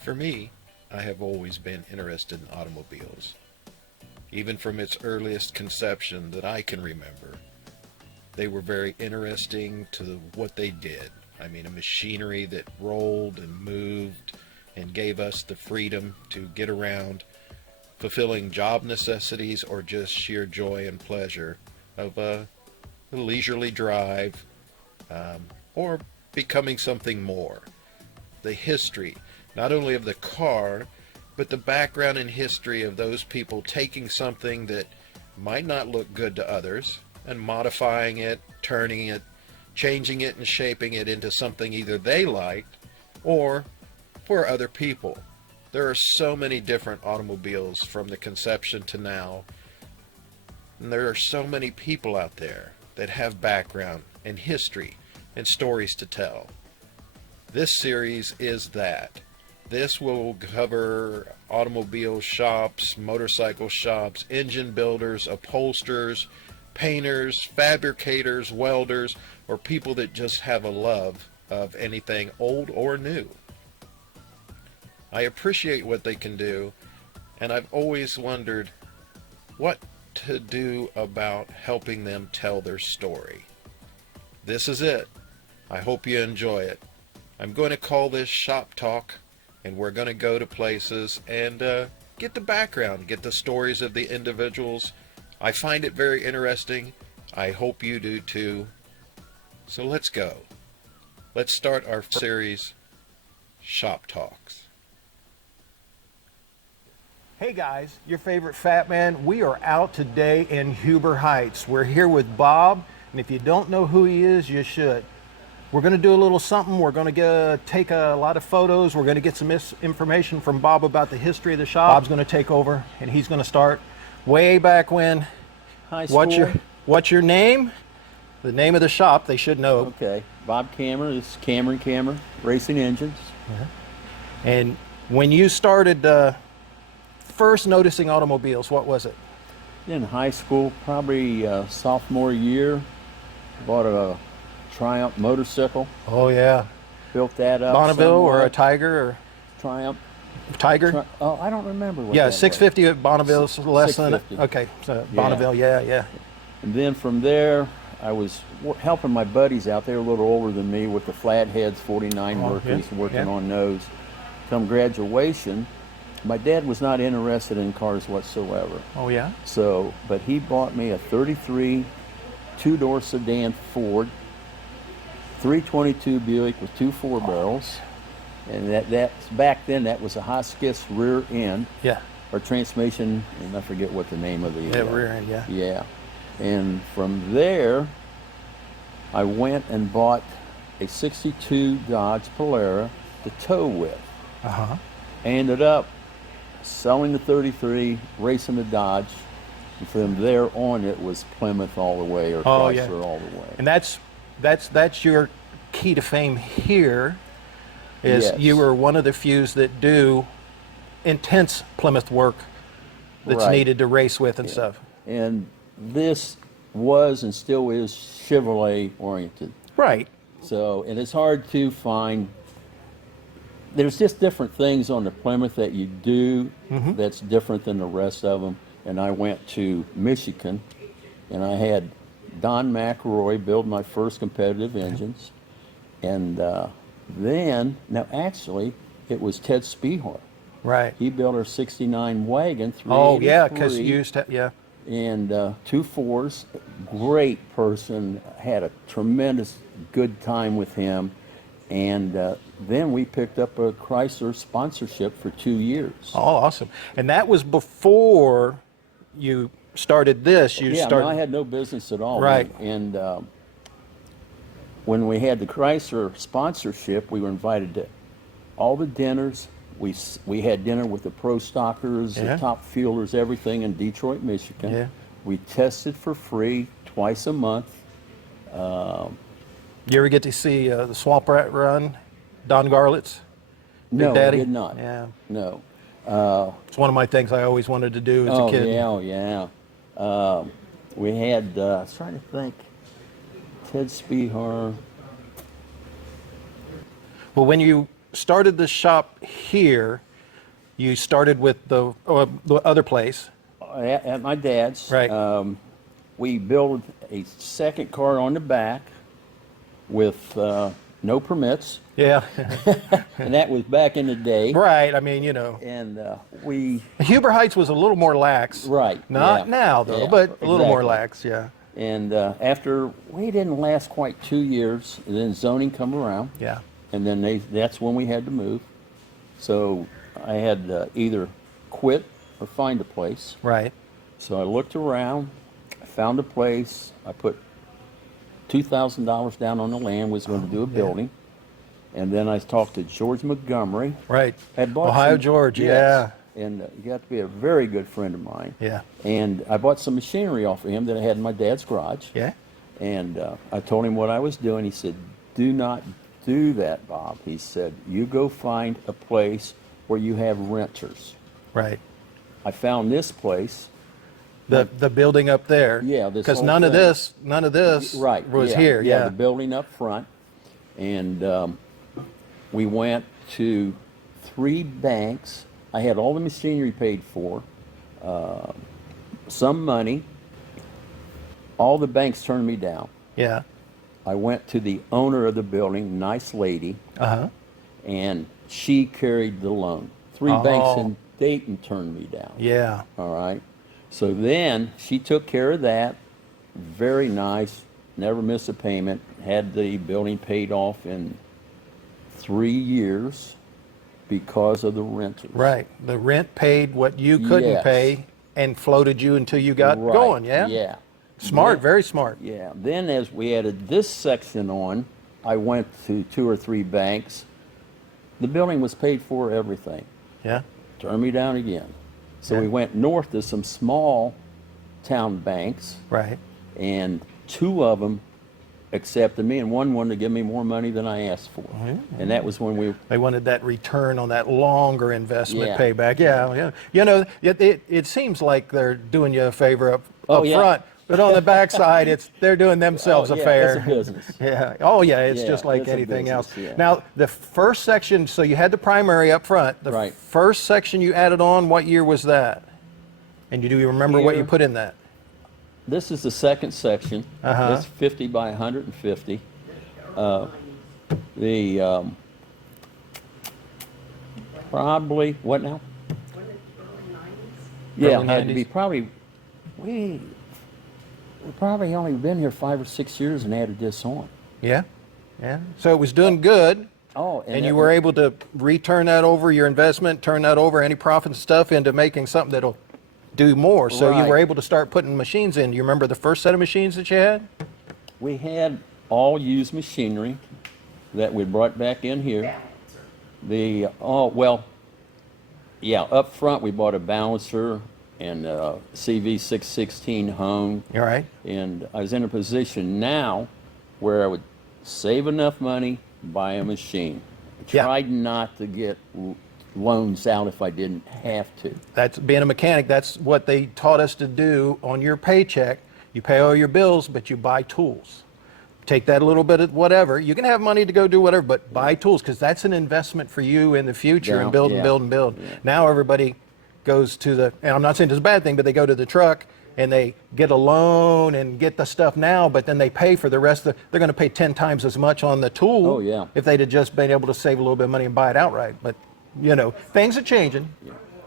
For me, I have always been interested in automobiles. Even from its earliest conception that I can remember, they were very interesting to what they did. I mean, a machinery that rolled and moved and gave us the freedom to get around, fulfilling job necessities or just sheer joy and pleasure of a leisurely drive, or becoming something more. The history, not only of the car, but the background and history of those people taking something that might not look good to others and modifying it, turning it, changing it and shaping it into something either they liked or for other people. There are so many different automobiles from the conception to now, and there are so many people out there that have background and history and stories to tell. This series is that. This will cover automobile shops, motorcycle shops, engine builders, upholsterers, painters, fabricators, welders, or people that just have a love of anything old or new. I appreciate what they can do, and I've always wondered what to do about helping them tell their story. This is it. I hope you enjoy it. I'm going to call this Shop Talk, and we're going to go to places and get the background, get the stories of the individuals. I find it very interesting. I hope you do too. So let's go. Let's start our series, Shop Talks. Hey guys, your favorite fat man. We are out today in Huber Heights. We're here with Bob, and if you don't know who he is, you should. We're going to do a little something. We're going to take a lot of photos. We're going to get some information from Bob about the history of the shop. Bob's going to take over, and he's going to start way back when. High school. What's your name? The name of the shop, they should know. Okay, Bob Kammer. This is Kammer Kammer Racing Engines. And when you started first noticing automobiles, what was it? In high school, probably sophomore year, bought a Triumph motorcycle. Oh yeah. Built that up. Bonneville or a Tiger or Triumph. Tiger? I don't remember what. Yeah, that 650 at Bonneville's less than it. 650. Okay, so Bonneville, yeah. And then from there, I was helping my buddies out. They were a little older than me with the flatheads, 49 Mercuries, working on those. Come graduation, my dad was not interested in cars whatsoever. Oh yeah. So, but he bought me a 33 two-door sedan Ford, 322 Buick with two 4-barrels, and that's back then that was a Hotchkiss rear end. Yeah. Or transmission, and I forget what the name of the rear end. Yeah. Yeah, and from there, I went and bought a '62 Dodge Polara to tow with. Ended up selling the 33, racing the Dodge, and from there on it was Plymouth all the way, or Chrysler all the way. And that's your key to fame here, is Yes. you were one of the few that do intense Plymouth work that's Right. needed to race with and stuff. And this was and still is Chevrolet oriented. Right. So, and it's hard to find. There's just different things on the Plymouth that you do that's different than the rest of them. And I went to Michigan, and I had Don McElroy build my first competitive engines. And then, now actually, it was Ted Spehar. Right. He built our '69 wagon, 383. Oh yeah, because you used to, yeah. And 2 4s. Great person. Had a tremendous good time with him. And then we picked up a Chrysler sponsorship for 2 years. Oh, awesome. And that was before you started this. You started. No, I had no business at all. Right. And when we had the Chrysler sponsorship, we were invited to all the dinners. We had dinner with the pro stockers, the top fielders, everything in Detroit, Michigan. Yeah. We tested for free twice a month. You ever get to see the Swamp Rat run, Don Garlett's? No, Daddy? I did not. Yeah. No. It's one of my things I always wanted to do as a kid. Yeah. We had, I was trying to think, Ted Spehar. Well, when you started the shop here, you started with the other place. At my dad's. Right. We built a second car on the back with no permits, Yeah. and that was back in the day. Right. I mean, you know. And we, Huber Heights was a little more lax. right. Not yeah, now, though, yeah, but a little more exactly. lax, yeah. And after, we didn't last quite 2 years, and then zoning come around. Yeah. And then that's when we had to move. So I had to either quit or find a place. Right. So I looked around, I found a place, I put $2,000 down on the land, was going to do a building. And then I talked to George Montgomery. Right. Had bought Ohio some- George, yes. And he got to be a very good friend of mine. Yeah. And I bought some machinery off of him that I had in my dad's garage. Yeah. And I told him what I was doing. He said, do not do that, Bob. He said, you go find a place where you have renters. Right. I found this place. The building up there. Yeah, this Because whole none of thing. this Right. was yeah, here. Yeah. the building up front. And we went to 3 banks. I had all the machinery paid for, some money. All the banks turned me down. Yeah. I went to the owner of the building, nice lady, Uh-huh. and she carried the loan. 3 banks in Dayton turned me down. Yeah. All right. So then she took care of that. Very nice. Never missed a payment. Had the building paid off in 3 years because of the renters. Right. The rent paid what you couldn't Yes. pay and floated you until you got Right. going, yeah? Yeah. Smart, Then- very smart. Yeah. Then as we added this section on, I went to 2 or 3 banks. The building was paid for, everything. Yeah. Turned me down again. So Yeah. we went north to some small town banks, Right. and 2 of them accepted me, and one wanted to give me more money than I asked for. And that was when we, They wanted that return on that longer investment Yeah. payback. Yeah, yeah. You know, it seems like they're doing you a favor up Oh, yeah. front, but on the backside, they're doing themselves Oh, a yeah, favor. it's a business. Yeah. Oh, yeah. It's Yeah, just like it's a anything business, else. yeah. Now, the first section. So you had the primary up front. The Right. first section you added on. What year was that? And do you remember what you Here. put in that? this is the second section. Uh-huh. It's 50 by 150. The probably what now? Yeah, Early had to be 90s? probably we probably only been here 5 or 6 years and added this on. Yeah. Yeah. So it was doing good. Oh, And that you were was- able to return that over, your investment, turn that over, any profit and stuff into making something that'll do more. So you were Right. able to start putting machines in. You remember the first set of machines that you had? We had all used machinery that we brought back in here. The up front we bought a balancer and a CV616 hone. All right. And I was in a position now where I would save enough money, buy a machine. I Yeah. tried not to get loans out if I didn't have to. That's being a mechanic. That's what they taught us to do on your paycheck. You pay all your bills, but you buy tools. Take that a little bit of whatever. You can have money to go do whatever, but buy tools because that's an investment for you in the future and Yeah, build and yeah, build and build. yeah. Now everybody goes to the, and I'm not saying it's a bad thing, but they go to the truck and they get a loan and get the stuff now, but then they pay for the rest of they're going to pay 10 times as much on the tool Oh, yeah. if they'd have just been able to save a little bit of money and buy it outright. But, you know, things are changing.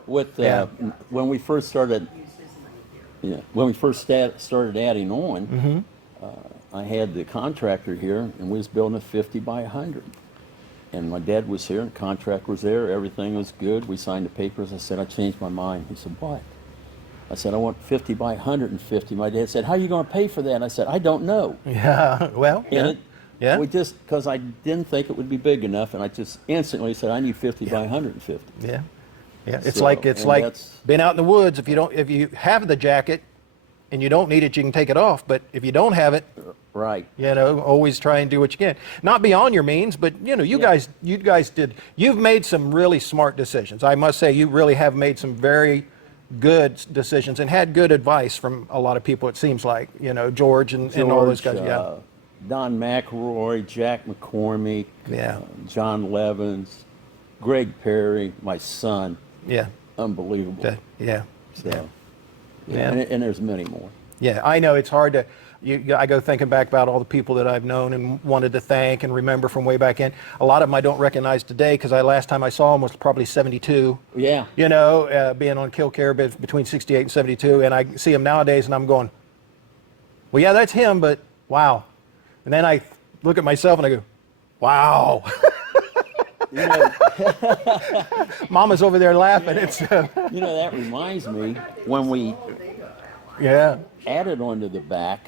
With Yeah. when we first started, started adding on, Mm-hmm. I had the contractor here, and we was building a 50 by 100. And my dad was here, and the contractor was there. Everything was good. We signed the papers. I said, I changed my mind. He said, what? I said, I want 50 by 150. My dad said, how are you going to pay for that? I said, I don't know. Yeah, well, And yeah. we just, because I didn't think it would be big enough, and I just instantly said, I need 50 by 150. Yeah, yeah. It's So, like and like that's- being out in the woods. If you have the jacket and you don't need it, you can take it off. But if you don't have it, Right. you know, always try and do what you can. Not beyond your means, but you know, you Yeah. guys did. You've made some really smart decisions. I must say, you really have made some very good decisions and had good advice from a lot of people. It seems like, you know, George and all those guys. Don McElroy, Jack McCormick, Yeah. John Levins, Greg Perry, my son, Yeah. unbelievable. Yeah. So, Yeah. yeah. And there's many more. Yeah, I know it's hard to. I go thinking back about all the people that I've known and wanted to thank and remember from way back in. A lot of them I don't recognize today because last time I saw them was probably 72. Yeah. You know, being on Kill Care between 68 and 72, and I see them nowadays and I'm going, well, yeah, that's him, but wow. And then I look at myself and I go, wow. You know, Mama's over there laughing. It's you know, that reminds me when we yeah. added onto the back,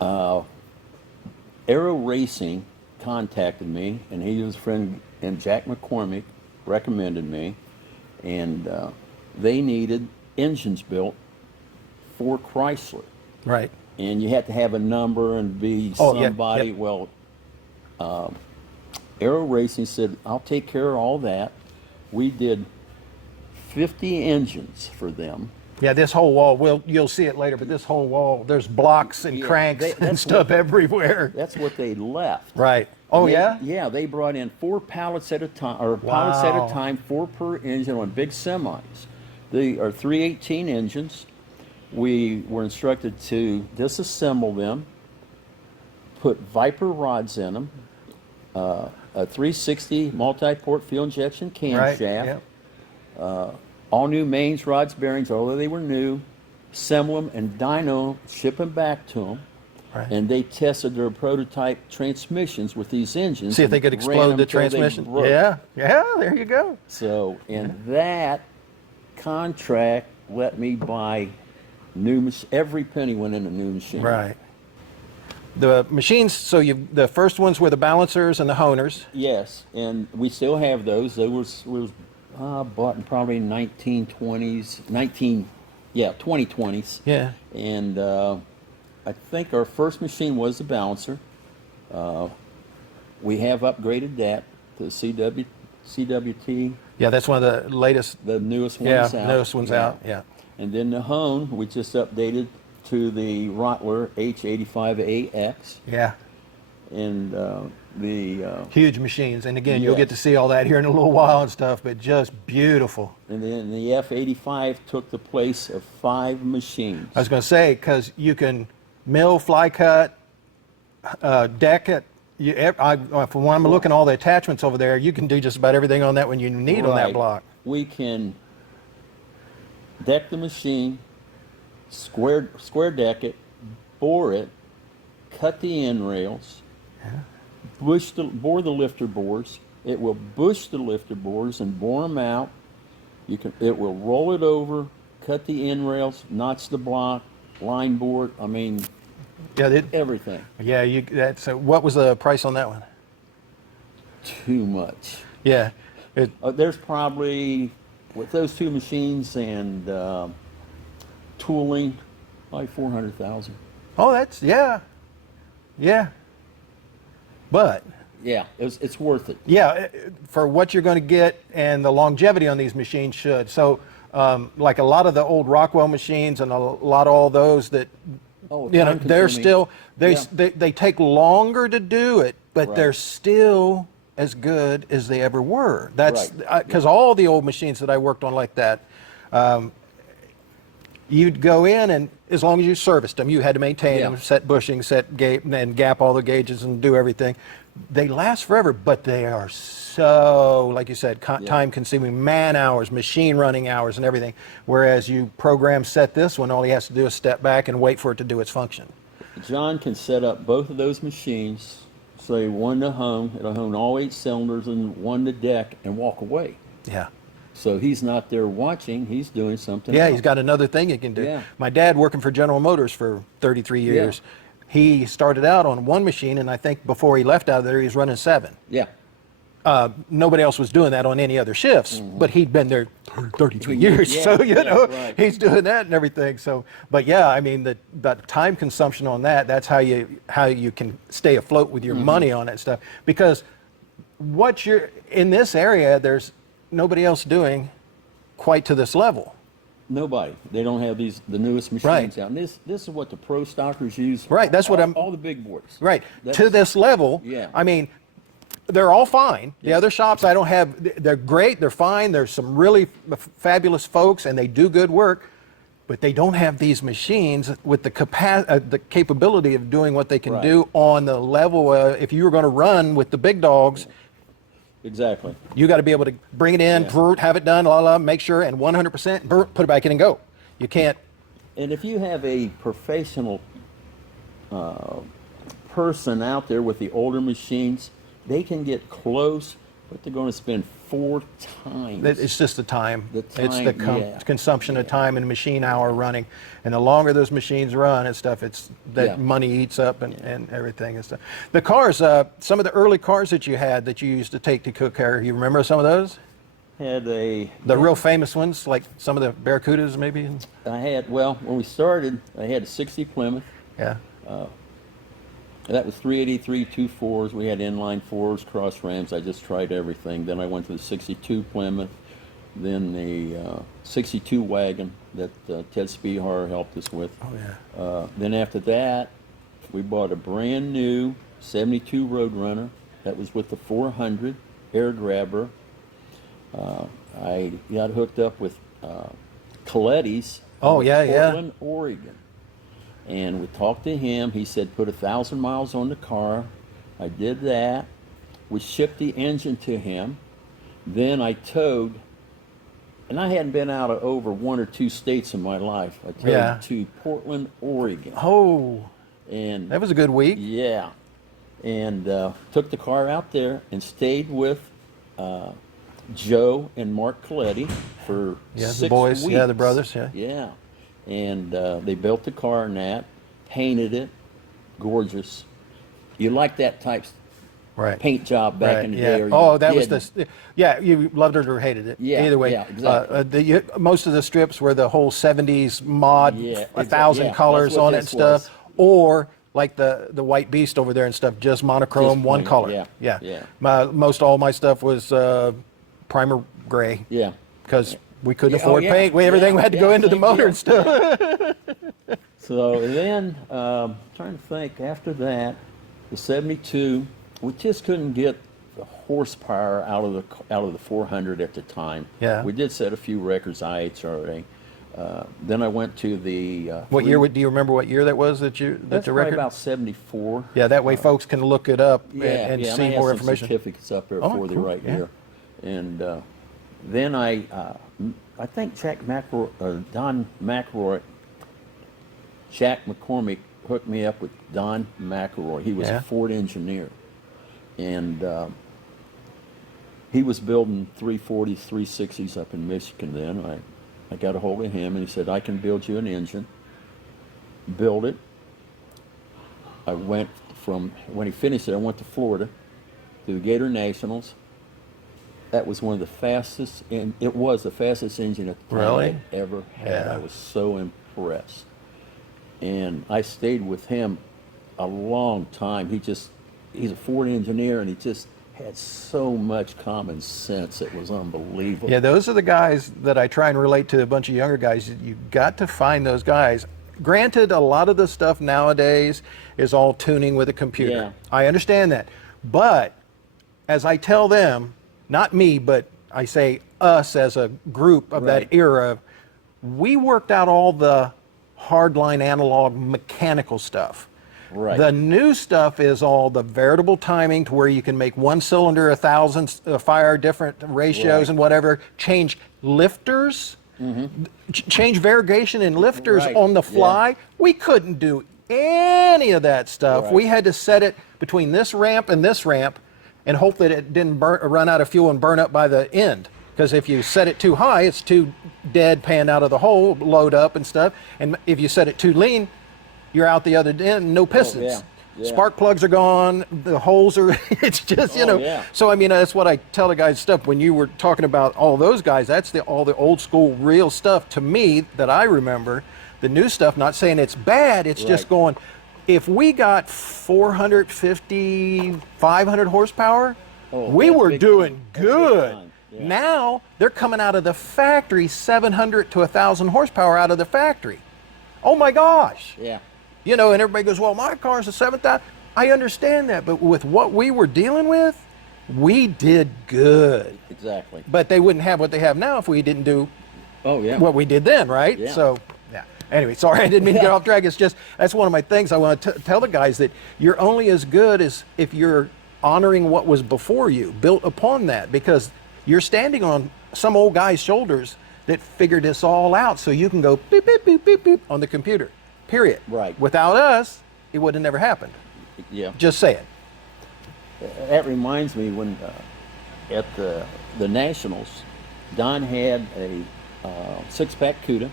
Aero Racing contacted me, and he was a friend, and Jack McCormick recommended me, and they needed engines built for Chrysler. Right. And you had to have a number and be Oh, yeah, somebody. yep. Well, Aero Racing said, I'll take care of all that. We did 50 engines for them. Yeah, this whole wall, you'll see it later, but this whole wall, there's blocks and Yeah, cranks and that's stuff what- everywhere. That's what they left. Right. Oh, And they- yeah? Yeah, they brought in 4 pallets at a time, or pallets at Wow. a time, 4 per engine on big semis. They are 318 engines. We were instructed to disassemble them, put Viper rods in them, a 360 multi-port fuel injection Right. camshaft, Yeah. all new mains, rods, bearings, although they were new, assemble them and dyno, ship them back to them. Right. And they tested their prototype transmissions with these engines. See if they could and ran explode them the till they transmission. broke. Yeah. Yeah, there you go. So, and that contract let me buy every penny went in a new machine. Right. The machines, so the first ones were the balancers and the honers. Yes, and we still have those. They was bought in probably 1920s, 2020s. Yeah. And I think our first machine was the balancer. We have upgraded that to CWT, Yeah, that's one of the latest. the newest Yeah, ones out. newest one's out. Yeah. And then the hone, we just updated to the Rottler H85AX. Yeah. And the Huge machines. And again, you'll Yes. get to see all that here in a little while and stuff, but just beautiful. and then the F85 took the place of 5 machines. I was going to say, because you can mill, fly cut, deck it. From when I'm looking at all the attachments over there, you can do just about everything on that when you need on that Right. block. We can deck the machine, square deck it, bore it, cut the end rails, bore the lifter bores. It will bush the lifter bores and bore them out. It will roll it over, cut the end rails, notch the block, line board. I mean, Yeah, everything. yeah. What was the price on that one? Too much. Yeah, There's probably, with those 2 machines and tooling, probably 400,000. oh, yeah. But Yeah, it's worth it. yeah, for what you're going to get and the longevity on these machines should. So, like a lot of the old Rockwell machines and a lot of all those that, Oh, they're time-consuming. still Yeah. they take longer to do it, but Right. they're still as good as they ever were. That's Right. because all the old machines that I worked on like that, you'd go in and as long as you serviced them, you had to maintain Yeah. them, set bushing, set gate, and gap all the gauges and do everything. They last forever, but they are so, like you said, time consuming, man hours, machine running hours and everything. Whereas you program set this one, all he has to do is step back and wait for it to do its function. John can set up both of those machines, say one to hone, it'll hone all 8 cylinders, and one to deck, and walk away. Yeah. So he's not there watching, he's doing something Yeah, else. he's got another thing he can do. Yeah. My dad, working for General Motors for 33 years, he started out on one machine, and I think before he left out of there, he was running 7. Yeah. Nobody else was doing that on any other shifts, but he'd been there 33 years, Yeah, so yeah, know right. he's doing that and everything. So, but yeah, I mean the time consumption on that's how you can stay afloat with your money on that stuff, because what you're in this area, there's nobody else doing quite to this level. Nobody. They don't have the newest machines Right. out. And this is what the pro stockers use. Right, that's what I'm- all the big boys. Right, to That's- this level. Yeah. I mean, they're all fine. The Yeah. other shops I don't have, they're great, they're fine. There's some really fabulous folks and they do good work, but they don't have these machines with the the capability of doing what they can Right. do on the level. If you were going to run with the big dogs, Exactly. you got to be able to bring it in, Yeah. have it done, make sure, and 100% put it back in and go. You can't. And if you have a professional person out there with the older machines, they can get close, but they're going to spend 4 times. It's just the time. The It's the time, yeah. consumption of time and machine hour running. And the longer those machines run and stuff, it's that Yeah. money eats up and everything and stuff. The cars, some of the early cars that you had that you used to take to cook care, you remember some of those? Had a The real famous ones, like some of the Barracudas maybe? well, when we started, I had a 60 Plymouth. Yeah. That was 383 2.4s. We had inline 4s, cross rams. I just tried everything. Then I went to the 62 Plymouth, then the 62 wagon that Ted Spehar helped us with. Oh, yeah. Then after that, we bought a brand new 72 Roadrunner. That was with the 400 air grabber. I got hooked up with Coletti's Oh, in yeah, yeah. Portland, Oregon. And we talked to him. He said, put 1,000 miles on the car. I did that. We shipped the engine to him. Then I towed, and I hadn't been out of over 1 or 2 states in my life. I towed Yeah. to Portland, Oregon. Oh, And that was a good week. yeah, and took the car out there and stayed with Joe and Mark Coletti for Yeah, the 6 boys. weeks. Yeah, the brothers, yeah. Yeah, and they built the car and that, painted it, gorgeous. You like that type Right. paint job back Right, in the yeah. day? Or you Oh, that was didn't? the. Yeah, you loved it or hated it. Yeah, Either way. yeah, exactly. Most of the strips were the whole '70s mod, Yeah, 1,000 yeah, colors that's what on it and this stuff, was. or like the White Beast over there and stuff, just monochrome, Just one plain, color. yeah, yeah. Most all my stuff was primer gray Yeah. because we couldn't Yeah, oh, afford yeah. paint. Everything Yeah, had to go yeah, into the same motor deal. and stuff. So then, trying to think, after that, the 72, we just couldn't get the horsepower out of the 400 at the time. Yeah. We did set a few records, IHRA. Then I went to the... What year? Do you remember what year that was that you That's the probably record? about 74. Yeah, that way folks can look it up and I see had more some information. certificates up there Oh, for the cool, right yeah. year. And then I think Don McElroy, Jack McCormick hooked me up with Don McElroy. He was Yeah. a Ford engineer. And he was building 340s, 360s up in Michigan then. I got a hold of him and he said, I can build you an engine. Build it. I went when he finished it, I went to Florida to the Gator Nationals. That was one of the fastest, and it was the fastest engine at the time Really? I'd ever had. Yeah. I was so impressed. And I stayed with him a long time. He's a Ford engineer, and he just had so much common sense. It was unbelievable. Yeah, those are the guys that I try and relate to a bunch of younger guys. You got to find those guys. Granted, a lot of the stuff nowadays is all tuning with a computer. Yeah. I understand that. But as I tell them, not me, but I say us as a group of Right. that era, we worked out all the hardline analog mechanical stuff. Right. The new stuff is all the variable timing to where you can make one cylinder 1,000 fire different ratios Right. and whatever. Change lifters, change variegation in lifters Right, on the yeah. fly. We couldn't do any of that stuff. Right. We had to set it between this ramp and hope that it didn't run out of fuel and burn up by the end. Because if you set it too high, it's too dead, pan out of the hole, load up and stuff. And if you set it too lean, you're out the other end, no pistons. yeah, yeah. Spark plugs are gone, the holes are, it's just, you Oh, know. yeah. So, I mean, that's what I tell the guys stuff. When you were talking about all those guys, that's all the old school real stuff to me that I remember. The new stuff, not saying it's bad, it's just Right. going, if we got 450, 500 horsepower, Oh, we that's were big doing time. That's big good. time. Yeah. Now they're coming out of the factory 700 to 1,000 horsepower out of the factory. Oh my gosh. Yeah. You know, and everybody goes, well, my car's a 7,000. I understand that, but with what we were dealing with, we did good. Exactly. But they wouldn't have what they have now if we didn't do Oh yeah. what we did then, right? Yeah. So, yeah. Anyway, sorry, I didn't mean to get off track. It's just, that's one of my things I want to tell the guys, that you're only as good as if you're honoring what was before you, built upon that, because you're standing on some old guy's shoulders that figured this all out, so you can go beep, beep, beep, beep, beep on the computer, period. Right. Without us, it would have never happened. Yeah. Just saying. That reminds me when at the Nationals, Don had a six-pack CUDA.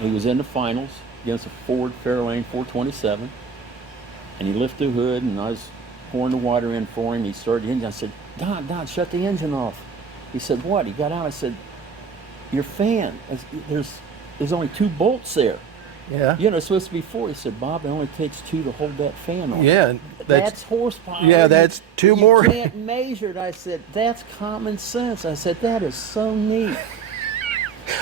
He was in the finals against a Ford Fairlane 427, and he lifted the hood, and I was pouring the water in for him. He started the engine. I said, Don, shut the engine off. He said, what? He got out. I said, your fan, there's only 2 bolts there. Yeah. You know, it's supposed to be 4. He said, Bob, it only takes 2 to hold that fan on. Yeah. That's horsepower. Yeah, that's 2 more. You can't measure it. I said, that's common sense. I said, that is so neat.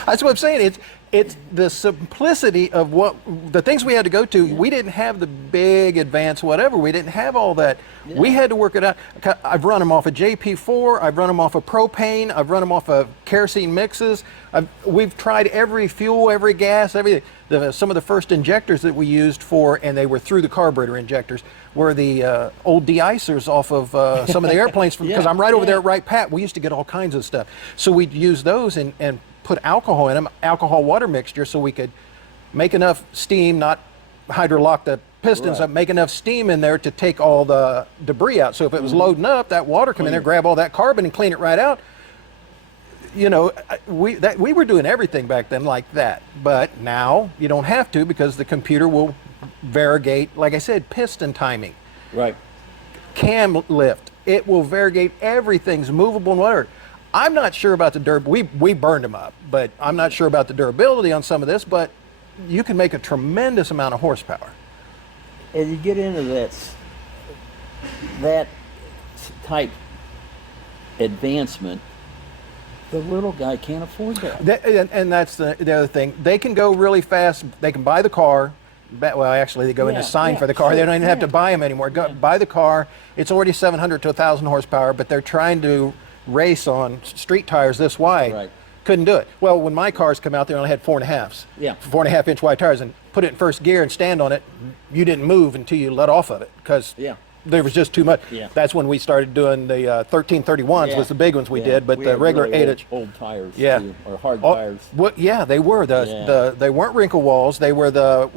That's what I'm saying. It's the simplicity of what the things we had to go to. Yeah. We didn't have the big advanced whatever. We didn't have all that. Yeah. We had to work it out. I've run them off of JP4. I've run them off of propane. I've run them off of kerosene mixes. We've tried every fuel, every gas, everything. Some of the first injectors that we used for, and they were through the carburetor injectors, were the old de-icers off of some of the airplanes. Because Yeah, I'm right over yeah. there at Wright Pat. We used to get all kinds of stuff. So we'd use those and put alcohol in them, alcohol water mixture, so we could make enough steam, not hydrolock the pistons, Right. up, make enough steam in there to take all the debris out. So if it was loading up, that water come in there, grab all that carbon and clean it right out. You know, we were doing everything back then like that. But now you don't have to, because the computer will variegate, like I said, piston timing, Right. cam lift. It will variegate, everything's movable and whatever. I'm not sure about the durability. We burned them up, but I'm not sure about the durability on some of this, but you can make a tremendous amount of horsepower. As you get into that type advancement, the little guy can't afford that. And that's the other thing. They can go really fast. They can buy the car. Well, actually, they go in Yeah, to sign yeah, for the car. They sure, don't even have to yeah. buy them anymore. Go, buy the car. It's already 700 to 1,000 horsepower, but they're trying to race on street tires this wide. Right. Couldn't do it. Well, when my cars come out, they only had 4.5s. Yeah. 4.5 inch wide tires, and put it in first gear and stand on it. You didn't move until you let off of it, because Yeah. there was just too much. Yeah. That's when we started doing the 1331s. Yeah. Was the big ones we Yeah. did, but We the had regular really 8-inch. old tires, Yeah. too, or hard Oh, tires. yeah, they were they weren't wrinkle walls. They were the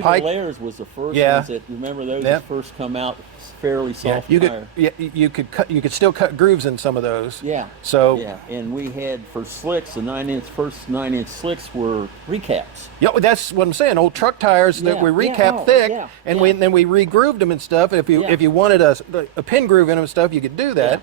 pipe. Layers was the first Yeah. ones that, remember those Yeah. that first come out, fairly Yeah, soft you tire. you could still cut grooves in some of those. Yeah. So yeah, and we had for slicks, the first 9-inch slicks were recaps. yeah, that's what I'm saying. Old truck tires that Yeah, we yeah, recapped oh, thick, yeah, and yeah. then we re-grooved them and stuff. If Yeah. you wanted a pin groove in them and stuff, you could do that.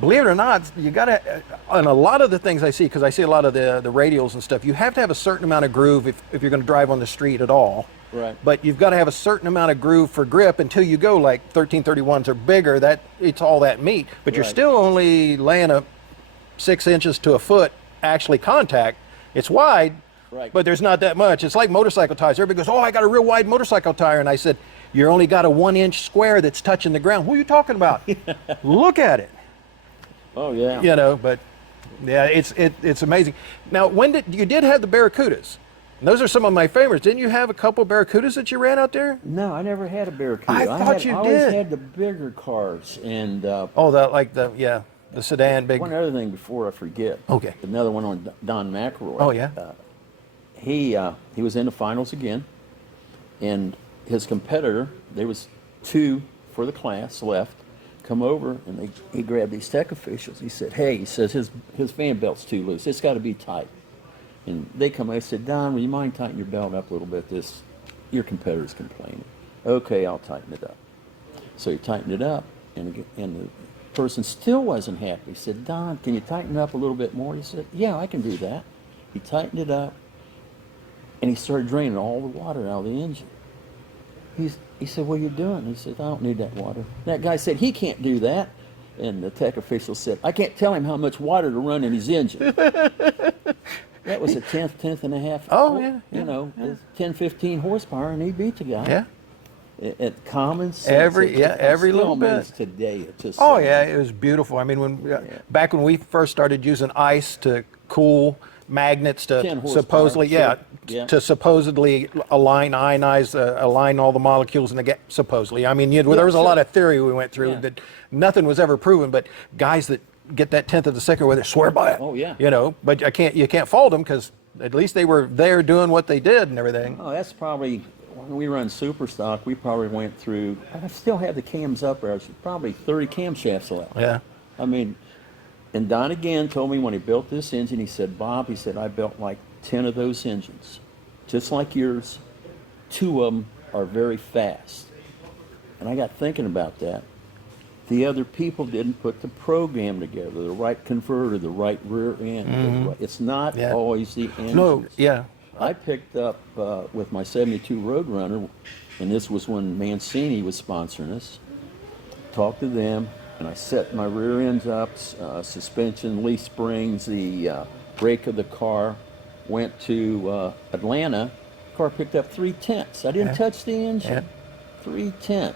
Believe it or not, you gotta, on a lot of the things I see, because I see a lot of the radials and stuff, you have to have a certain amount of groove if you're going to drive on the street at all. Right. But you've got to have a certain amount of groove for grip until you go like 1331s are bigger. That it's all that meat, but you're Right. still only laying a 6 inches to a foot actually contact. It's wide, Right. but there's not that much. It's like motorcycle tires. Everybody goes, "Oh, I got a real wide motorcycle tire," and I said, "You only got a 1-inch square that's touching the ground. Who are you talking about? Look at it." Oh yeah. You know, but yeah, it's amazing. Now, you did have the Barracudas? And those are some of my favorites. Didn't you have a couple Barracudas that you ran out there? No, I never had a Barracuda. I thought you always did. had the bigger cars, and Oh, the sedan, big. one other thing before I forget. Okay. Another one on Don McElroy. Oh, yeah? He was in the finals again, and his competitor, there was 2 for the class left, come over, and he grabbed these tech officials. He said, "Hey," he says, his fan belt's too loose. It's got to be tight. And they come. I said, "Don, will you mind tightening your belt up a little bit? Your competitor's complaining." "Okay, I'll tighten it up." So he tightened it up, and the person still wasn't happy. He said, "Don, can you tighten it up a little bit more?" He said, "Yeah, I can do that." He tightened it up, and he started draining all the water out of the engine. He said, "What are you doing?" He said, "I don't need that water." That guy said, "He can't do that." And the tech official said, "I can't tell him how much water to run in his engine." That was a tenth and a half. Oh, yeah, You know, 10, 15 horsepower, and he beat the guy. Yeah. It common sense. Every little bit. Amazed today. It just Oh yeah, it was beautiful. I mean, back when we first started using ice to cool magnets 10 to horsepower, supposedly, sure. Yeah. to supposedly ionize, align all the molecules in the supposedly. I mean, there was a lot of theory we went through that nothing was ever proven, but guys that get that tenth of a second where they swear by it. Oh yeah. But you can't fault them because at least they were there doing what they did and everything. Oh, that's probably when we run super stock. We probably went through. I still have the cams up there. There's probably 30 camshafts left. Yeah. I mean, and Don again told me when he built this engine, he said, Bob, he said, I built like 10 of those engines, just like yours. 2 of them are very fast. And I got thinking about that. The other people didn't put the program together, the right converter, the right rear end. It's not always the engine. No, yeah. I picked up with my 72 Roadrunner, and this was when Mancini was sponsoring us, talked to them, and I set my rear ends up, suspension, leaf springs, the brake of the car, went to Atlanta. Car picked up 3/10. I didn't touch the engine. 3/10.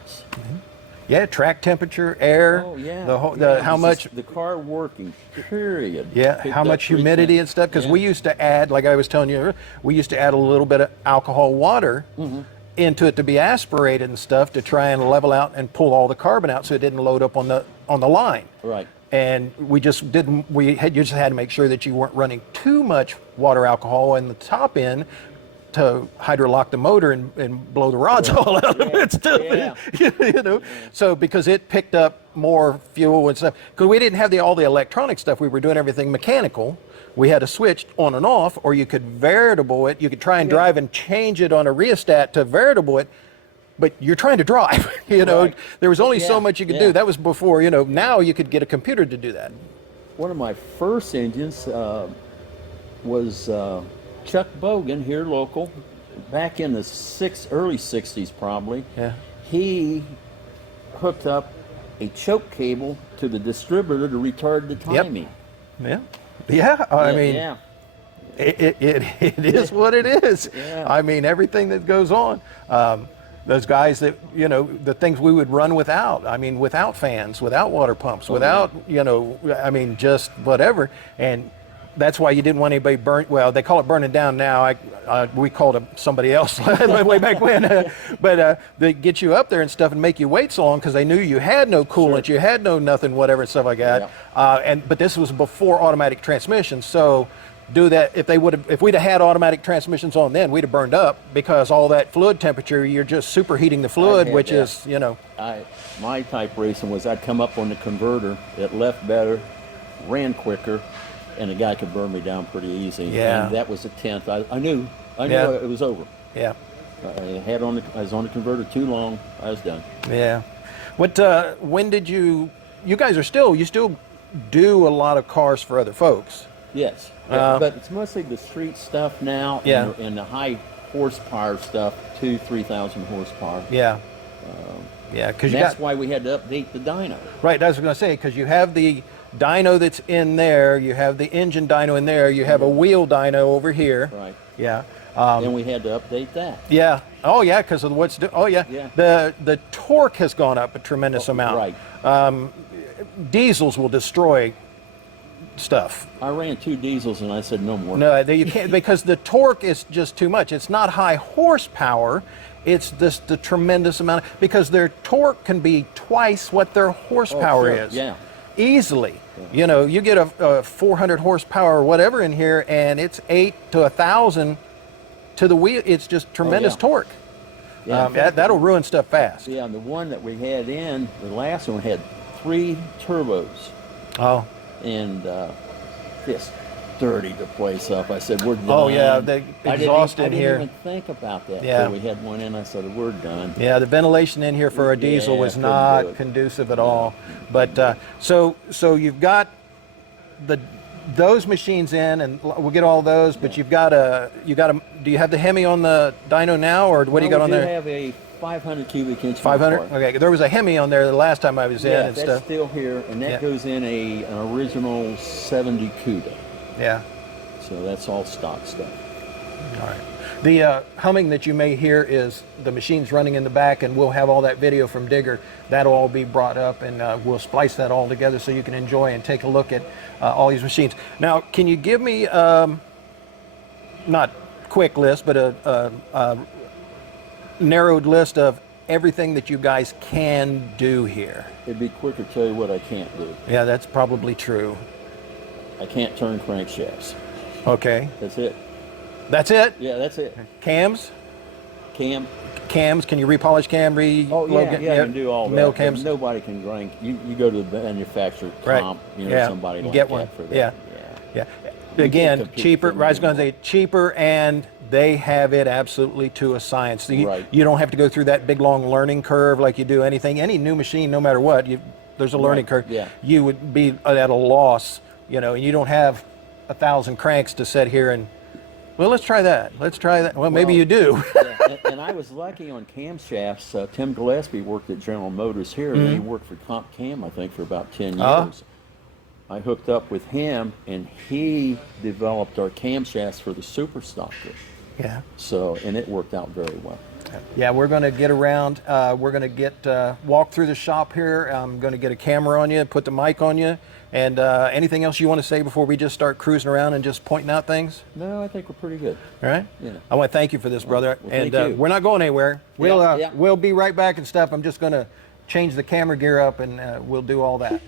Yeah, track temperature, air. Oh yeah. How much the car working? Period. Yeah, Picked how up much 3/10. humidity and stuff. Because we used to add, like I was telling you, we used to add a little bit of alcohol water into it to be aspirated and stuff to try and level out and pull all the carbon out so it didn't load up on the line. Right. And we just didn't. You just had to make sure that you weren't running too much water alcohol in the top end to hydrolock the motor and blow the rods all out of it stuff. So because it picked up more fuel and stuff, because we didn't have all the electronic stuff, we were doing everything mechanical. We had a switch on and off, or you could variable it. You could try and drive and change it on a rheostat to variable it, but you're trying to drive. Right. There was only so much you could do. That was before. Now you could get a computer to do that. One of my first engines was Chuck Bogan, here local, back in the early 60s probably. Yeah. He hooked up a choke cable to the distributor to retard the timing. Yeah. I mean, yeah. It is what it is. Yeah. I mean, everything that goes on. Those guys that, the things we would run without. I mean, without fans, without water pumps, without, I mean, just whatever. And that's why you didn't want anybody burnt. Well, they call it burning down now. We called it somebody else way back when. But they get you up there and stuff and make you wait so long because they knew you had no coolant, you had no nothing, whatever and stuff like that. Yeah. But this was before automatic transmissions. So do that if we'd have had automatic transmissions on then, we'd have burned up because all that fluid temperature, you're just superheating the fluid, which is, My type racing was I'd come up on the converter, it left better, ran quicker, and the guy could burn me down pretty easy. Yeah. And that was a 10th. I knew it was over. Yeah. I was on the converter too long. I was done. Yeah. When did you guys you still do a lot of cars for other folks? Yes. But it's mostly the street stuff now. Yeah. And the high horsepower stuff, 3,000 horsepower. Yeah. Yeah, because that's why we had to update the dyno. Right, I was going to say, because you have the dyno that's in there, you have the engine dyno in there, you have a wheel dyno over here. Right. Yeah. And we had to update that. Yeah. Oh yeah, because of Yeah. The torque has gone up a tremendous amount. Right. Diesels will destroy stuff. I ran 2 diesels and I said no more. No, you can't because the torque is just too much. It's not high horsepower. It's just the tremendous amount because their torque can be twice what their horsepower is. Yeah. Easily. Yeah. You get a 400 horsepower or whatever in here and it's 8 to 1,000 to the wheel. It's just tremendous torque. Yeah, that'll ruin stuff fast. Yeah, and the one that we had the last one had 3 turbos. Oh. And just dirtied the place up. I said, we're done. Oh yeah, the exhaust in here. I didn't even think about that. Yeah. We had one in, I said, we're done. Yeah, the ventilation in here for a diesel was not conducive at all. But so you've got those machines in, and we'll get all those. But you've got do you have the Hemi on the dyno now, or what do you got on there? We have a 500 cubic inch. 500. Okay, there was a Hemi on there the last time I was in and that's stuff. still here, and that goes in an original 70 CUDA. Yeah. So that's all stock stuff. All right. The humming that you may hear is the machines running in the back, and we'll have all that video from Digger. That'll all be brought up, and we'll splice that all together so you can enjoy and take a look at all these machines. Now, can you give me, not quick list, but a narrowed list of everything that you guys can do here? It'd be quicker to tell you what I can't do. Yeah, that's probably true. I can't turn crankshafts. Okay. That's it. That's it? Yeah, that's it. Cams? Cams, can you repolish cam, Oh yeah, logo- yeah, you can do all that. Mill But cams? nobody can crank. You go to the manufacturer Right. comp, Yeah. somebody You like get that one. for that. Yeah. Yeah. Yeah. Again, compete cheaper, with I was them going to say cheaper, and they have it absolutely to a science. So Right. you don't have to go through that big long learning curve like you do anything. Any new machine, no matter what, there's a learning Right, curve. yeah. You would be at a loss, and you don't have 1,000 cranks to sit here and, well, let's try that. Let's try that. Well, maybe Well, you do. Yeah, and I was lucky on camshafts. Tim Gillespie worked at General Motors here, and he worked for Comp Cam, I think, for about 10 Uh-huh. years. I hooked up with him, and he developed our camshafts for the Super Stocker. Yeah. So, and it worked out very well. Yeah, we're going to get around. We're going to walk through the shop here. I'm going to get a camera on you, put the mic on you, and anything else you want to say before we just start cruising around and just pointing out things? No, I think we're pretty good. All right. Yeah. I want to thank you for this, brother. well, and thank you. we're not going anywhere. We'll Yeah, yeah. we'll be right back and stuff. I'm just going to change the camera gear up, and we'll do all that.